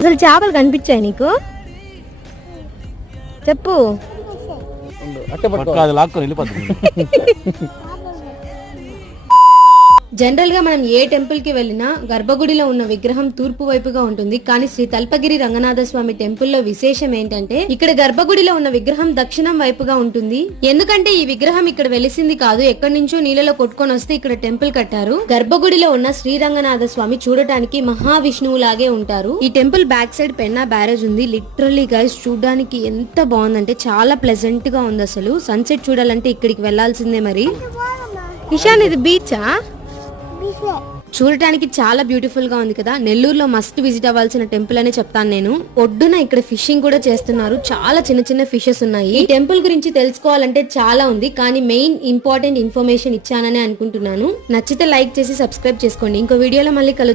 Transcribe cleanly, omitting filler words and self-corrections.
అసలు చేపలు కనిపించాయి నీకు? చెప్పు. జనరల్ గా మనం ఏ టెంపుల్ కి వెళ్ళినా గర్భగుడిలో ఉన్న విగ్రహం తూర్పు వైపుగా ఉంటుంది. కానీ శ్రీ తల్పగిరి రంగనాథ స్వామి టెంపుల్ లో విశేషం ఏంటంటే ఇక్కడ గర్భగుడిలో ఉన్న విగ్రహం దక్షిణం వైపుగా ఉంటుంది. ఎందుకంటే ఈ విగ్రహం ఇక్కడ వెలిసింది కాదు, ఎక్కడి నుంచో నీళ్ళలో కొట్టుకొని వస్తే ఇక్కడ టెంపుల్ కట్టారు. గర్భగుడిలో ఉన్న శ్రీ రంగనాథ స్వామి చూడటానికి మహావిష్ణువు లాగే ఉంటారు. ఈ temple back side Penna barrage ఉంది. లిటరల్లీ గైస్ చూడడానికి ఎంత బాగుందంటే చాలా ప్లెజెంట్ గా ఉంది. అసలు సన్సెట్ చూడాలంటే ఇక్కడికి వెళ్లాల్సిందే. మరి ఇషాన్, ఇది బీచా? చూడటానికి చాలా బ్యూటిఫుల్ గా ఉంది కదా. నెల్లూరులో మస్ట్ విజిట్ అవ్వాల్సిన టెంపుల్ అని చెప్తాను నేను. ఒడ్డున ఇక్కడ ఫిషింగ్ కూడా చేస్తున్నారు. చాలా చిన్న చిన్న ఫిషెస్ ఉన్నాయి. ఈ టెంపుల్ గురించి తెలుసుకోవాలంటే చాలా ఉంది, కానీ మెయిన్ ఇంపార్టెంట్ ఇన్ఫర్మేషన్ ఇచ్చానని అనుకుంటున్నాను. నచ్చితే లైక్ చేసి సబ్స్క్రైబ్ చేసుకోండి. ఇంకో వీడియోలో మళ్ళీ కలుద్దాం.